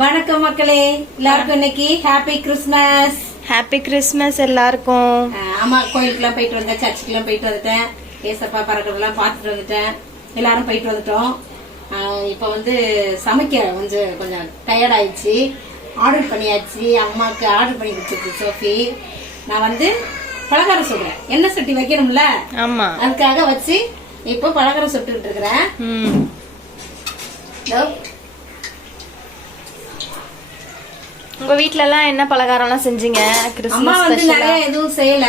வணக்கம் மக்களே, எல்லாருக்கும் இன்னைக்கு ஹாப்பி கிறிஸ்மஸ். ஹாப்பி கிறிஸ்மஸ் எல்லாருக்கும். அம்மா கோயிலுக்குலாம் போயிட்டு வந்தேன், சர்ச்சுக்குலாம் போயிட்டு வந்துட்டேன், ஏசப்பா பறக்கிறதெல்லாம் பார்த்துட்டு வந்துட்டேன், எல்லாரும் போயிட்டு வந்துட்டோம். இப்போ வந்து சமைக்க கொஞ்சம் டயர்ட் ஆயிடுச்சு. ஆர்டர் பண்ணியாச்சு, அம்மாவுக்கு ஆர்டர் பண்ணி கொடுத்துருக்கு சோஃபி. நான் வந்து பலகாரம் சுடுறேன், எண்ணெய் சட்டி வைக்கணும்ல, ஆமா, அதுக்காக வச்சு இப்போ பலகாரம் சுட்டுட்டு இருக்கிறேன். உங்க வீட்ல எல்லாம் என்ன பலகாரம் எல்லாம் செஞ்சீங்க? அம்மா வந்து நிறைய எதுவும் செய்யல.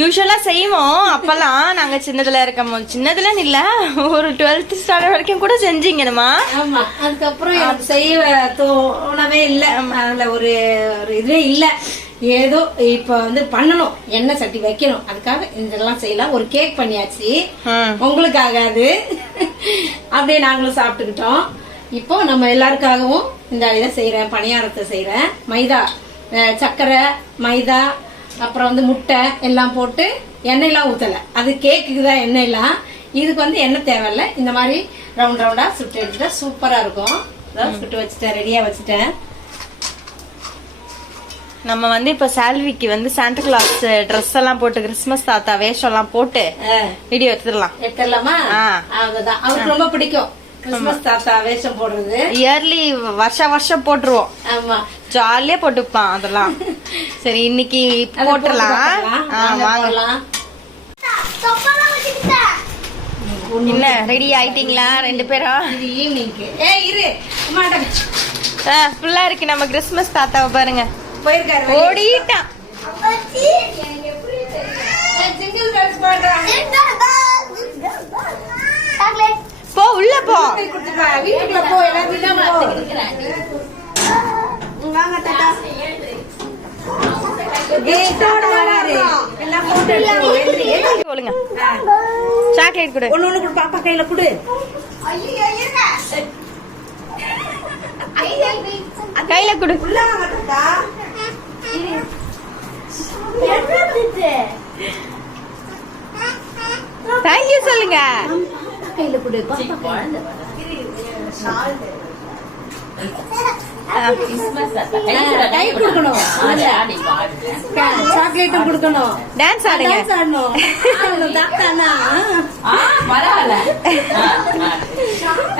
யூஸ்வலா செய்வோம். அப்பெல்லாம் நாங்க சின்னதுல இருக்கும் போது, சின்னதுல இல்ல, ஒரு 12th ஸ்டாண்டர்ட் வரைக்கும் கூட செஞ்சீங்கம்மா. ஆமா, அதுக்கப்புறம் எனக்கு செய்ய தோணவே இல்ல, அதுல ஒரு இதுவே இல்ல. ஏதோ இப்ப வந்து பண்ணணும், எண்ணெய் சட்டி வைக்கணும், அதுக்காக இதெல்லாம் செய்யலாம். ஒரு கேக் பண்ணியாச்சு, உங்களுக்காக அது அப்படியே நாங்களும் சாப்பிட்டுக்கிட்டோம். இப்போ நம்ம எல்லாருக்காகவும் இந்த இதை செய்யறேன், பணியாரத்தை செய்யறேன். மைதா, சர்க்கரை, மைதா, அப்புறம் வந்து முட்டை எல்லாம் போட்டு எண்ணெயெல்லாம் ஊத்தல, அது கேக்குக்கு தான் எண்ணெயெல்லாம். இதுக்கு வந்து எண்ணெய் தேவையில்ல. இந்த மாதிரி ரவுண்ட் ரவுண்டா சுட்டு எடுத்துட்டா சூப்பரா இருக்கும். சுட்டு வச்சுட்டேன், ரெடியா வச்சுட்டேன். நம்ம வந்து இப்ப சால்விக்கு வந்து சாண்டா கிளாஸ் ட்ரெஸ் எல்லாம் போட்டு, கிறிஸ்துமஸ் தாத்தா வேஷம் எல்லாம் போட்டு வீடியோ எடுத்துடலாமா? அதுதான் அவருக்கு ரொம்ப பிடிக்கும், கிறிஸ்துமஸ் தாத்தா வேஷம் போடுறது. இயர்லி வருஷம் போட்டுருவோம். ஆமா, ஜாலியா போட்டுப்பான் அதெல்லாம். சரி, இன்னைக்கு போட்டுடலாம். என்ன ரெடி ஆயிட்டீங்களா ரெண்டு பேரும்? ஈவினிங்க்கு ஃபுல்லா இருக்கு. நம்ம கிறிஸ்துமஸ் தாத்தாவை பாருங்க, போயிருக்காரு, ஓடிட்டான். போ, உள்ள போ, வீட்டுக்குள்ள போ. சாக்லேட் கொடு, ஒண்ணு கொடு, பாப்பா கையில கொடு. கையில கொடு. தேங்க்யூ சொல்லுங்க. கையில கொடு, கை கொடுக்கணும், சாக்லேட்டும் கொடுக்கணும், டான்ஸ் ஆடுங்க.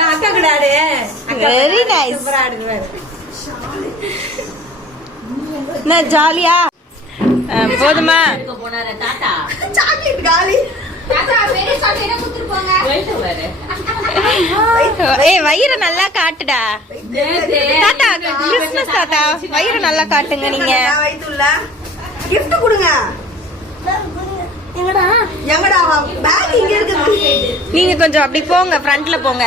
அக்கா கூட ஆடு. Very nice. என்ன ஜாலியா? போதுமா? ஏய், வயிறு நல்லா காட்டுடா தாத்தா. கிறிஸ்துமஸ் தாத்தா வயிறு நல்லா காட்டுங்க. நீங்க கிஃப்ட் கொடுங்க. நீங்க கொஞ்சம் அப்படி போங்க, ஃப்ரண்ட்ல போங்க.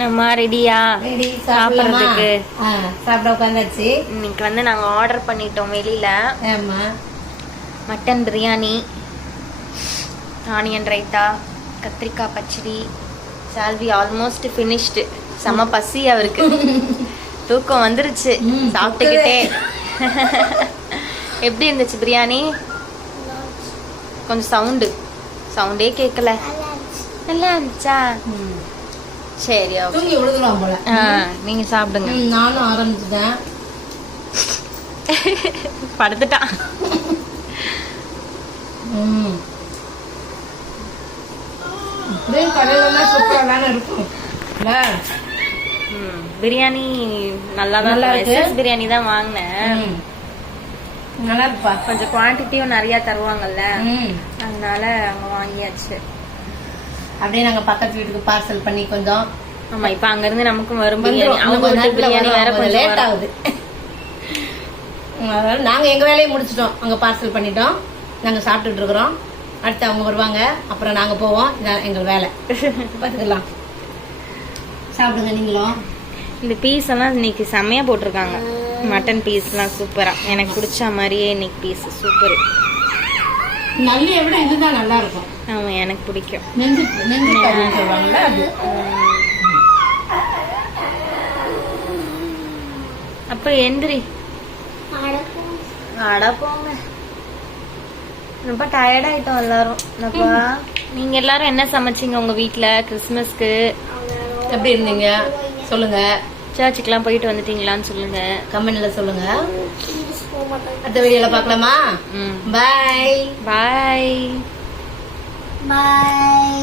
நம்ம ரெடியா சாப்பிடுறதுக்கு? சாப்பிட உட்காந்தாச்சு. இன்னைக்கு வந்து நாங்க ஆர்டர் பண்ணிட்டோம் வெளியில. மட்டன் பிரியாணி, ஆனியன் ரைத்தா, கத்திரிக்காய் பச்சடி. Salvi almost finished. செம பசி அவருக்கு, தூக்கம் வந்துருச்சு சாப்பிட்டுக்கிட்டே. எப்படி இருந்துச்சு பிரியாணி? கொஞ்சம் சவுண்டே கேட்கல. நல்லா இருந்துச்சா? சரி, தூங்கி விழுதுலாம் போல. நீங்க சாப்பிடுங்க. நானும் ஆரம்பிச்சுட்டேன். படுத்துட்டான். பிரியாணி நல்லா பிரியாணி தான் வாங்கினேன். நல்லா இருப்பா. கொஞ்சம் குவான்டிட்டியும் நிறைய தருவாங்கல்ல, அதனால அங்க வாங்கியாச்சு. அப்படியே நாங்க பக்கத்து வீட்டுக்கு பார்சல் பண்ணி கொஞ்சம். ஆமா, இப்ப அங்க இருந்து நமக்கும் வரும் பிரியாணி. அவங்க பிரியாணி வேற கொஞ்சம் லேட் ஆகுது. அதனால நாங்க எங்க வேலையை முடிச்சிட்டோம், அங்க பார்சல் பண்ணிட்டோம், நாங்க சாப்பிட்டுட்டு இருக்கிறோம். அடுத்து அவங்க வருவாங்க, அப்புறம் நாங்க போவோம். இதான் எங்க வேலை. பாத்துக்கலாம், சாப்பிடுங்க நீங்களும். இந்த பீஸ் எல்லாம் இன்னைக்கு செம்மையா போட்டிருக்காங்க. மட்டன் பீஸ் எல்லாம் சூப்பரா, எனக்கு பிடிச்ச மாதிரியே இன்னைக்கு பீஸ் சூப்பர். நல்ல விட இதுதான் நல்லா இருக்கும். ஆமா, எனக்கு பிடிக்கும். அப்ப எந்திரி. அட போங்க. ரொம்ப டயர்ட் ஆயிட்டோம் எல்லாரும். என்னப்பா நீங்க எல்லாரும் என்ன சமைச்சீங்க உங்க வீட்ல கிறிஸ்மஸ்க்கு? எப்படி இருந்தீங்க சொல்லுங்க. சர்ச்சுக்கெல்லாம் போயிட்டு வந்துட்டீங்களான்னு சொல்லுங்க, கமெண்ட்ல சொல்லுங்க. அடுத்த வீடியோல பார்க்கலாமா? ம் பாய் பாய். Bye.